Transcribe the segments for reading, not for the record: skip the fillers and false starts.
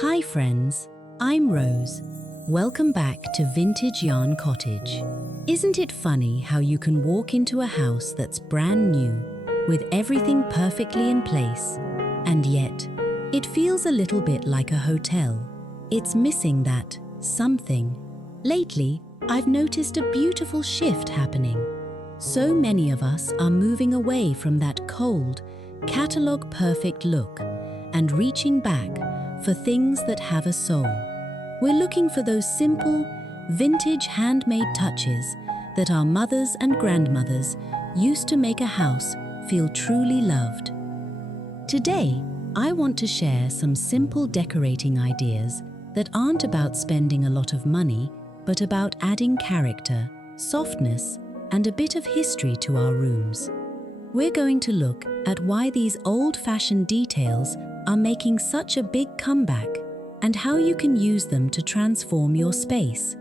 Hi friends, I'm Rose. Welcome back to Vintage Yarn Cottage. Isn't it funny how you can walk into a house that's brand new, with everything perfectly in place, and yet it feels a little bit like a hotel. It's missing that something. Lately, I've noticed a beautiful shift happening. So many of us are moving away from that cold, catalog-perfect look and reaching back for things that have a soul. We're looking for those simple, vintage handmade touches that our mothers and grandmothers used to make a house feel truly loved. Today, I want to share some simple decorating ideas that aren't about spending a lot of money, but about adding character, softness, and a bit of history to our rooms. We're going to look at why these old-fashioned details are making such a big comeback and how you can use them to transform your space,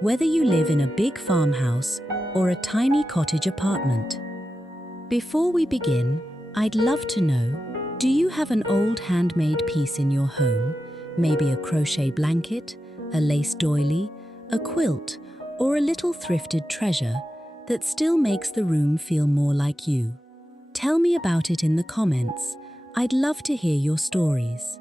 whether you live in a big farmhouse or a tiny cottage apartment. Before we begin, I'd love to know, do you have an old handmade piece in your home? Maybe a crochet blanket, a lace doily, a quilt, or a little thrifted treasure that still makes the room feel more like you? Tell me about it in the comments. I'd love to hear your stories.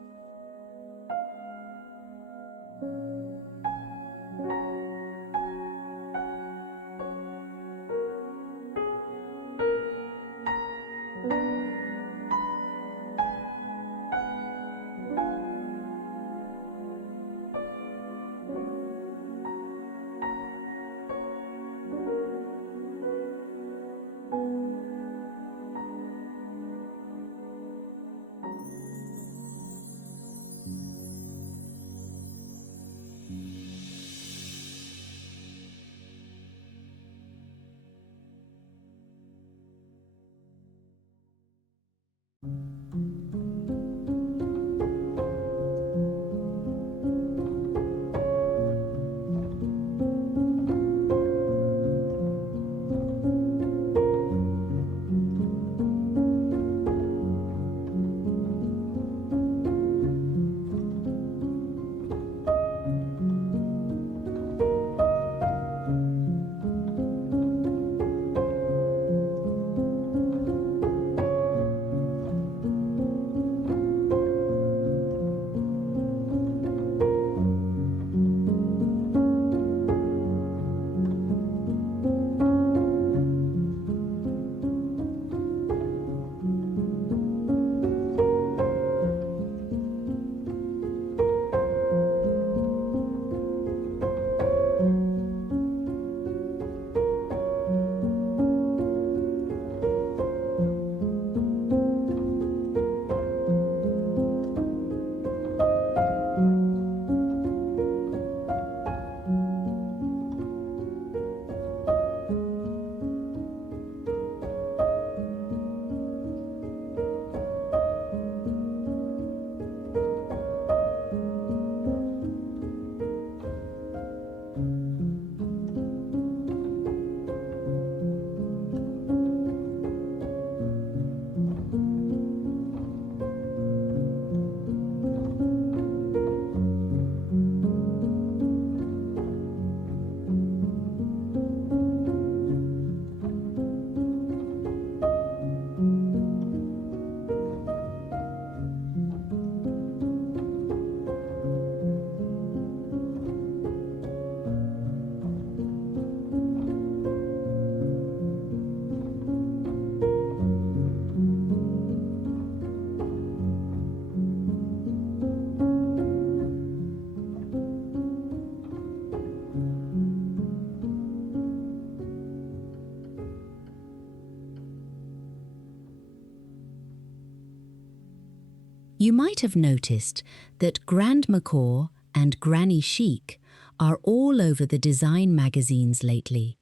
You might have noticed that Grandmacore and Granny Chic are all over the design magazines lately.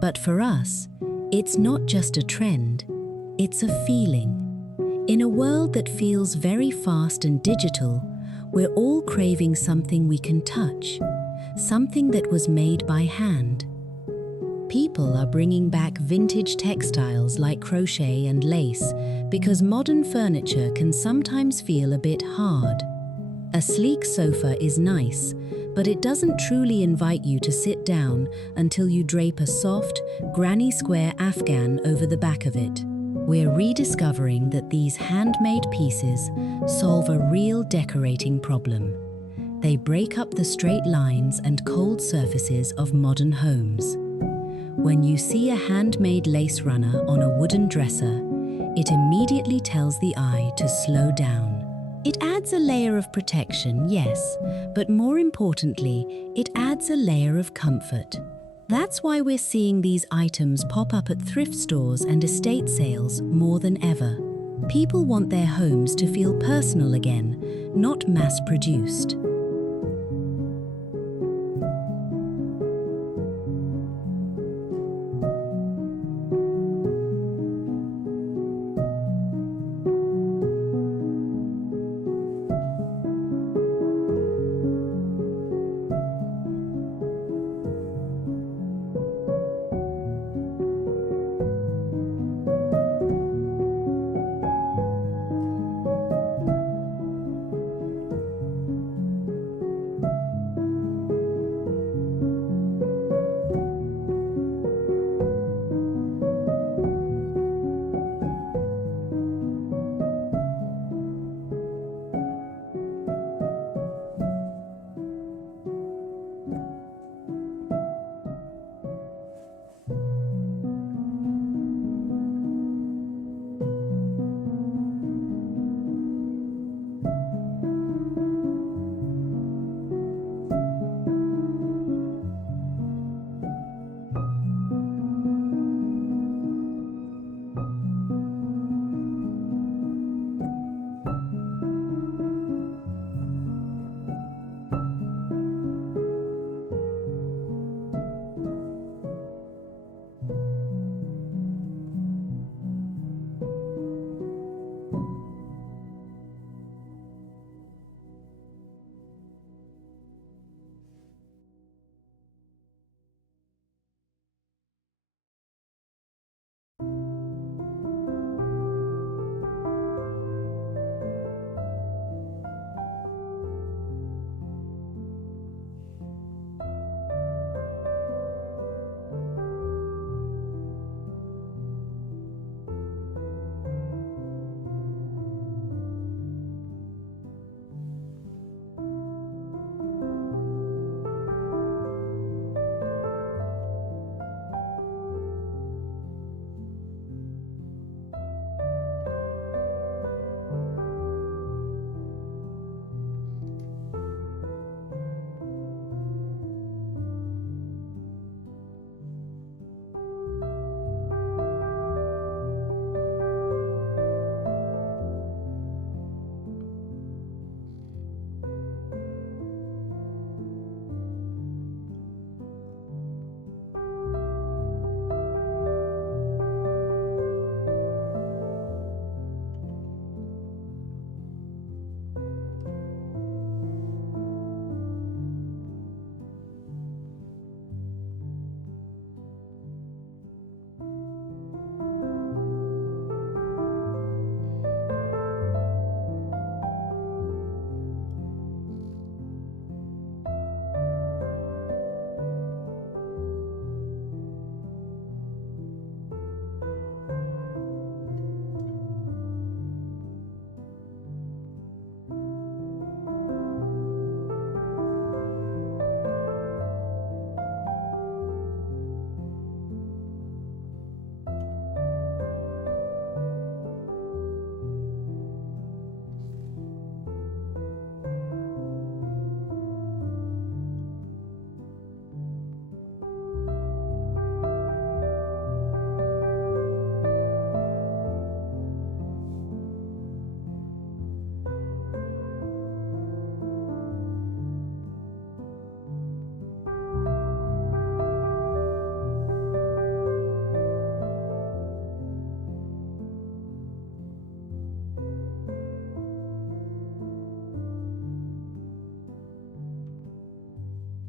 But for us, it's not just a trend, it's a feeling. In a world that feels very fast and digital, we're all craving something we can touch, something that was made by hand. People are bringing back vintage textiles like crochet and lace because modern furniture can sometimes feel a bit hard. A sleek sofa is nice, but it doesn't truly invite you to sit down until you drape a soft, granny square afghan over the back of it. We're rediscovering that these handmade pieces solve a real decorating problem. They break up the straight lines and cold surfaces of modern homes. When you see a handmade lace runner on a wooden dresser, it immediately tells the eye to slow down. It adds a layer of protection, yes, but more importantly, it adds a layer of comfort. That's why we're seeing these items pop up at thrift stores and estate sales more than ever. People want their homes to feel personal again, not mass-produced.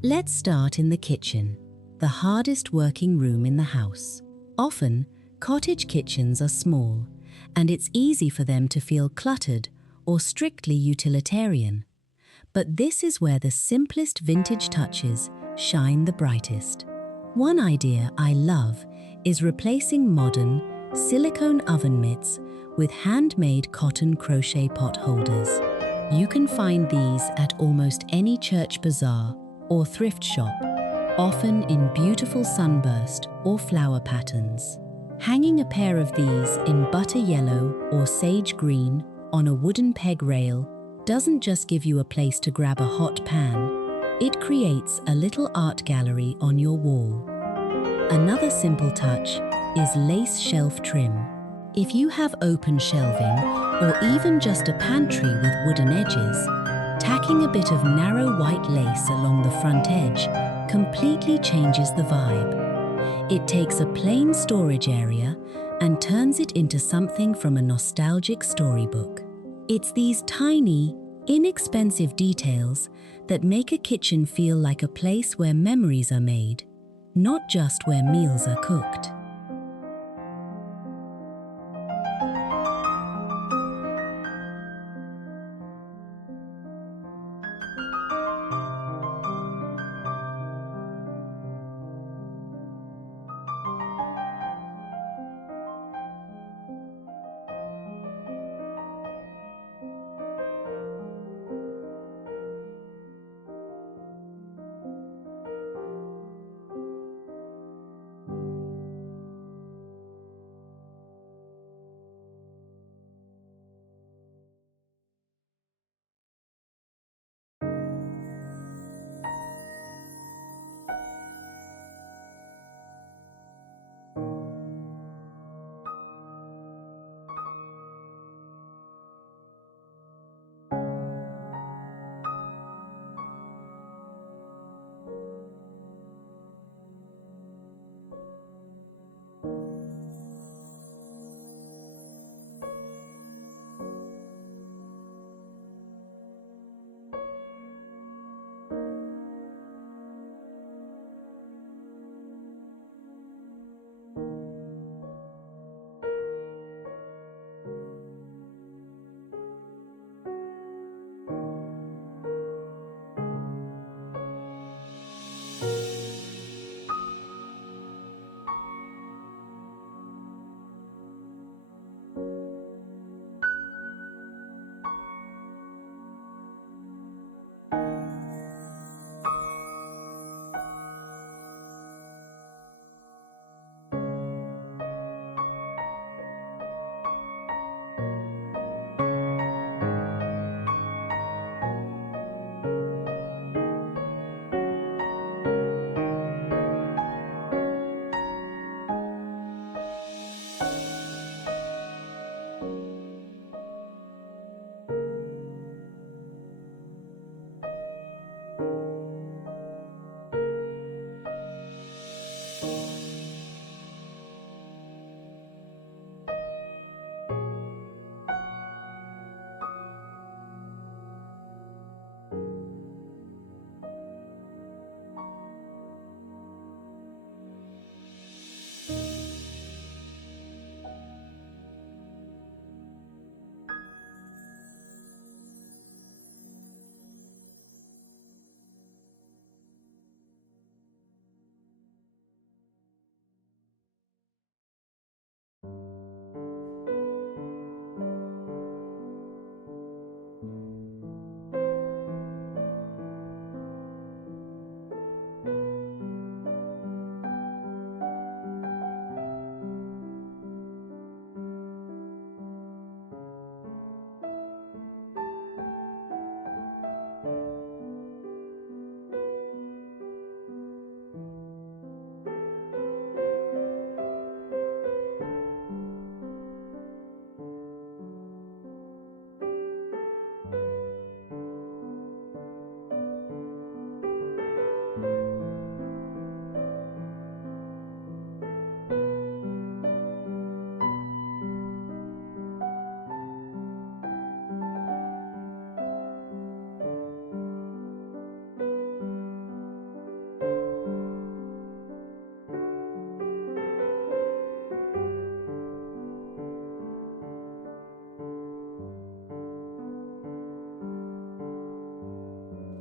Let's start in the kitchen, the hardest working room in the house. Often, cottage kitchens are small, and it's easy for them to feel cluttered or strictly utilitarian. But this is where the simplest vintage touches shine the brightest. One idea I love is replacing modern silicone oven mitts with handmade cotton crochet pot holders. You can find these at almost any church bazaar or thrift shop, often in beautiful sunburst or flower patterns. Hanging a pair of these in butter yellow or sage green on a wooden peg rail doesn't just give you a place to grab a hot pan, it creates a little art gallery on your wall. Another simple touch is lace shelf trim. If you have open shelving or even just a pantry with wooden edges, tacking a bit of narrow white lace along the front edge completely changes the vibe. It takes a plain storage area and turns it into something from a nostalgic storybook. It's these tiny, inexpensive details that make a kitchen feel like a place where memories are made, not just where meals are cooked.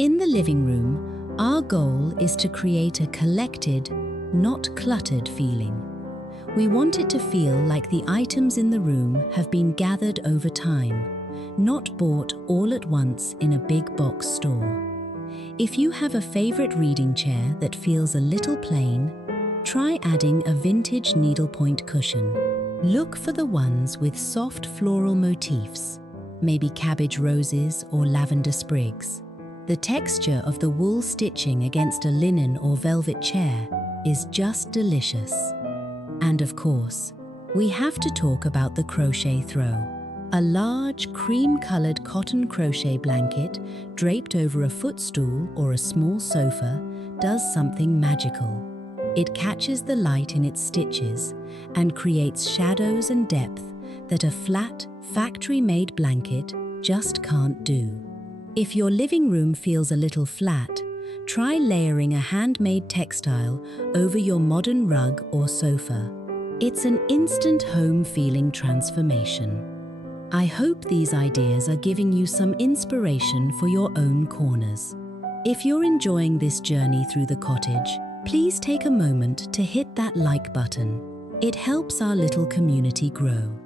In the living room, our goal is to create a collected, not cluttered feeling. We want it to feel like the items in the room have been gathered over time, not bought all at once in a big box store. If you have a favorite reading chair that feels a little plain, try adding a vintage needlepoint cushion. Look for the ones with soft floral motifs, maybe cabbage roses or lavender sprigs. The texture of the wool stitching against a linen or velvet chair is just delicious. And of course, we have to talk about the crochet throw. A large cream-colored cotton crochet blanket draped over a footstool or a small sofa does something magical. It catches the light in its stitches and creates shadows and depth that a flat, factory-made blanket just can't do. If your living room feels a little flat, try layering a handmade textile over your modern rug or sofa. It's an instant home feeling transformation. I hope these ideas are giving you some inspiration for your own corners. If you're enjoying this journey through the cottage, please take a moment to hit that like button. It helps our little community grow.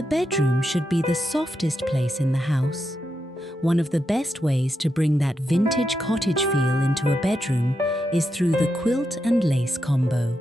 The bedroom should be the softest place in the house. One of the best ways to bring that vintage cottage feel into a bedroom is through the quilt and lace combo.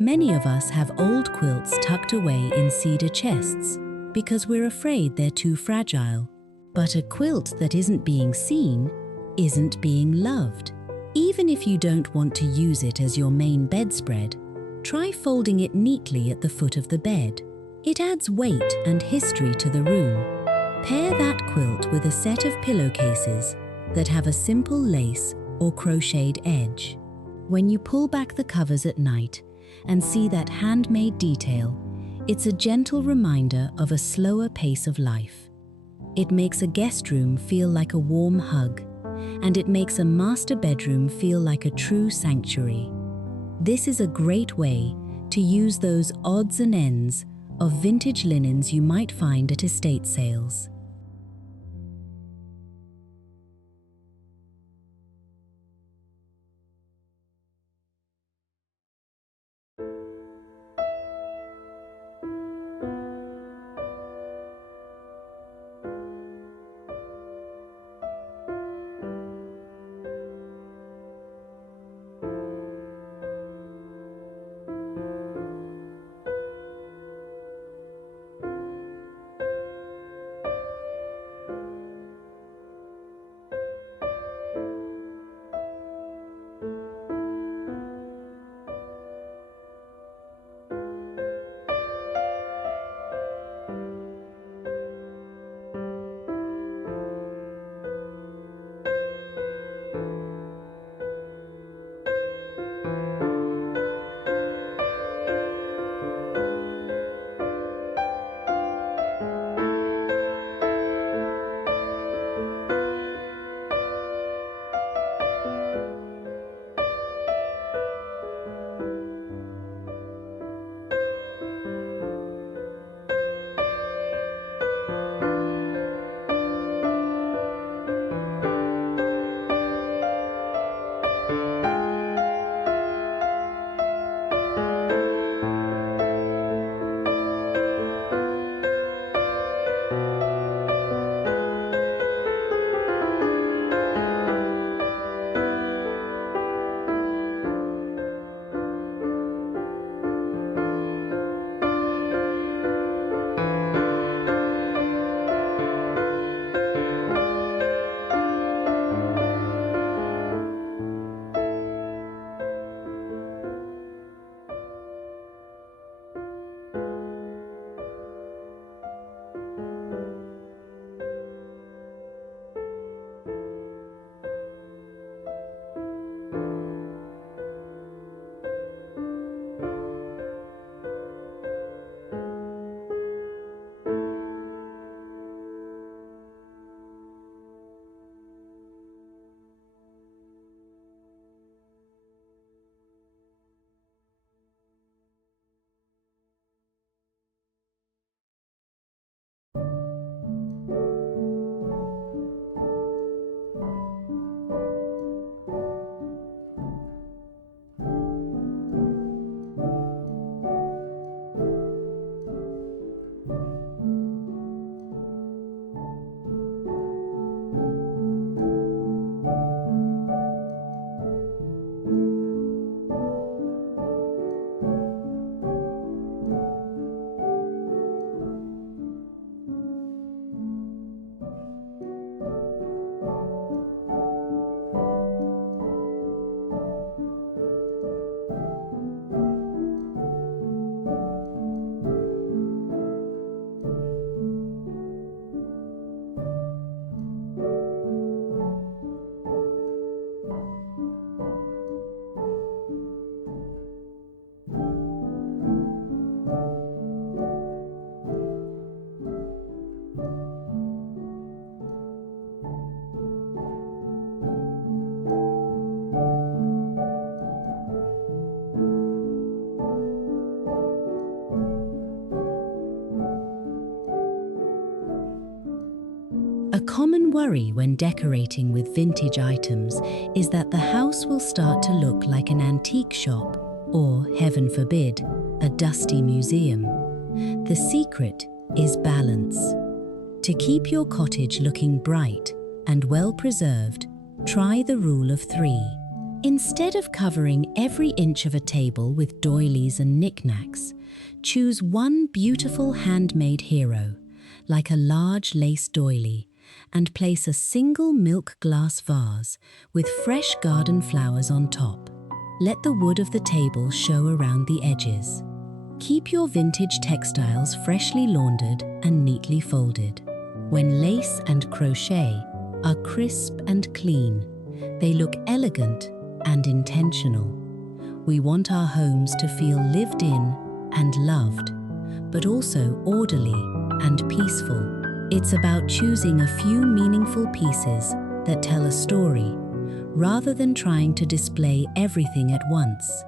Many of us have old quilts tucked away in cedar chests because we're afraid they're too fragile. But a quilt that isn't being seen isn't being loved. Even if you don't want to use it as your main bedspread, try folding it neatly at the foot of the bed. It adds weight and history to the room. Pair that quilt with a set of pillowcases that have a simple lace or crocheted edge. When you pull back the covers at night and see that handmade detail, it's a gentle reminder of a slower pace of life. It makes a guest room feel like a warm hug, and it makes a master bedroom feel like a true sanctuary. This is a great way to use those odds and ends of vintage linens you might find at estate sales. A common worry when decorating with vintage items is that the house will start to look like an antique shop or, heaven forbid, a dusty museum. The secret is balance. To keep your cottage looking bright and well preserved, try the rule of 3. Instead of covering every inch of a table with doilies and knickknacks, choose one beautiful handmade hero, like a large lace doily, and place a single milk glass vase with fresh garden flowers on top. Let the wood of the table show around the edges. Keep your vintage textiles freshly laundered and neatly folded. When lace and crochet are crisp and clean, they look elegant and intentional. We want our homes to feel lived in and loved, but also orderly and peaceful. It's about choosing a few meaningful pieces that tell a story, rather than trying to display everything at once.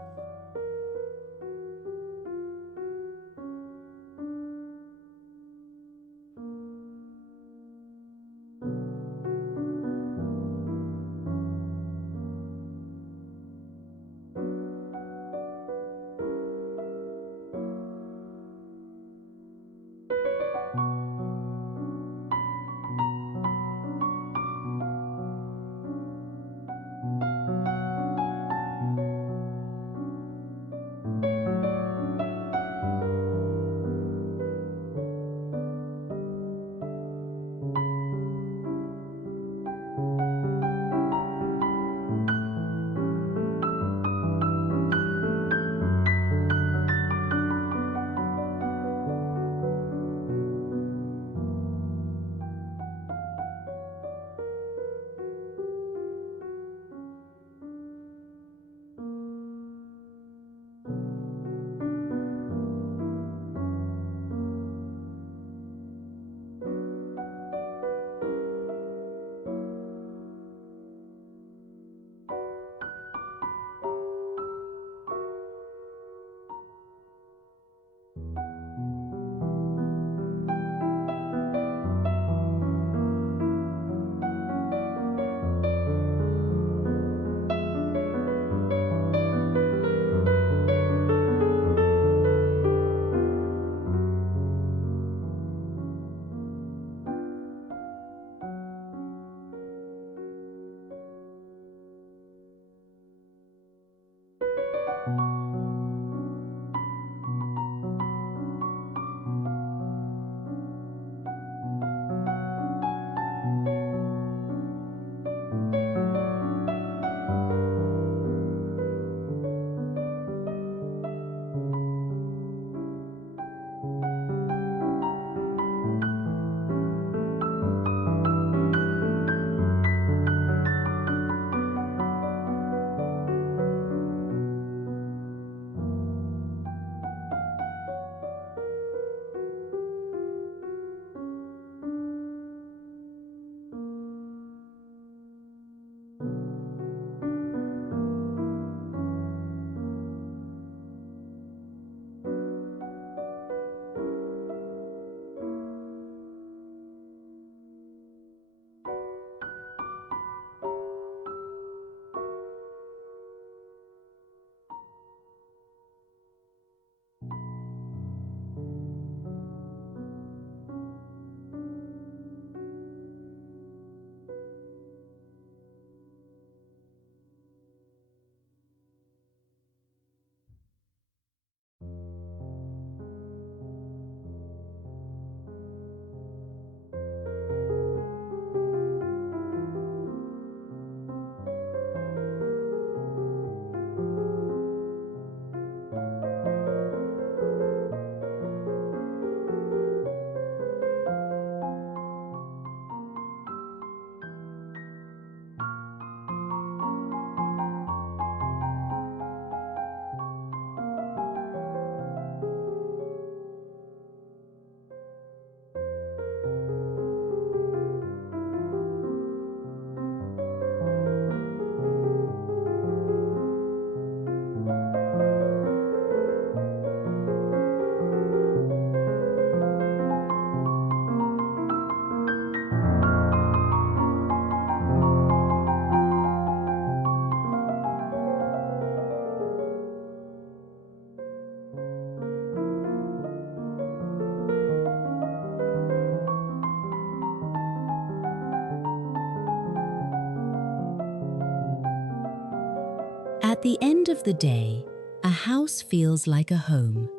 the end of the day, a house feels like a home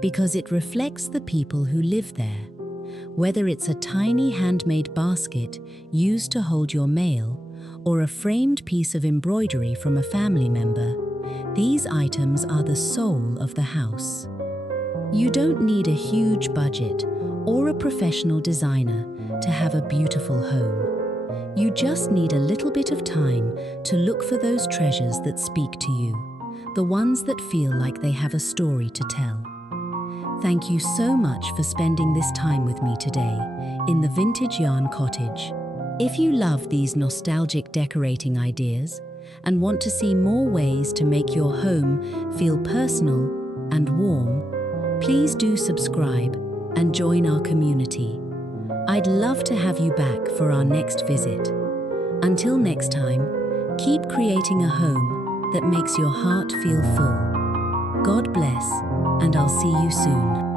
because it reflects the people who live there. Whether it's a tiny handmade basket used to hold your mail or a framed piece of embroidery from a family member, these items are the soul of the house. You don't need a huge budget or a professional designer to have a beautiful home. You just need a little bit of time to look for those treasures that speak to you, the ones that feel like they have a story to tell. Thank you so much for spending this time with me today in the Vintage Yarn Cottage. If you love these nostalgic decorating ideas and want to see more ways to make your home feel personal and warm, please do subscribe and join our community. I'd love to have you back for our next visit. Until next time, keep creating a home that makes your heart feel full. God bless, and I'll see you soon.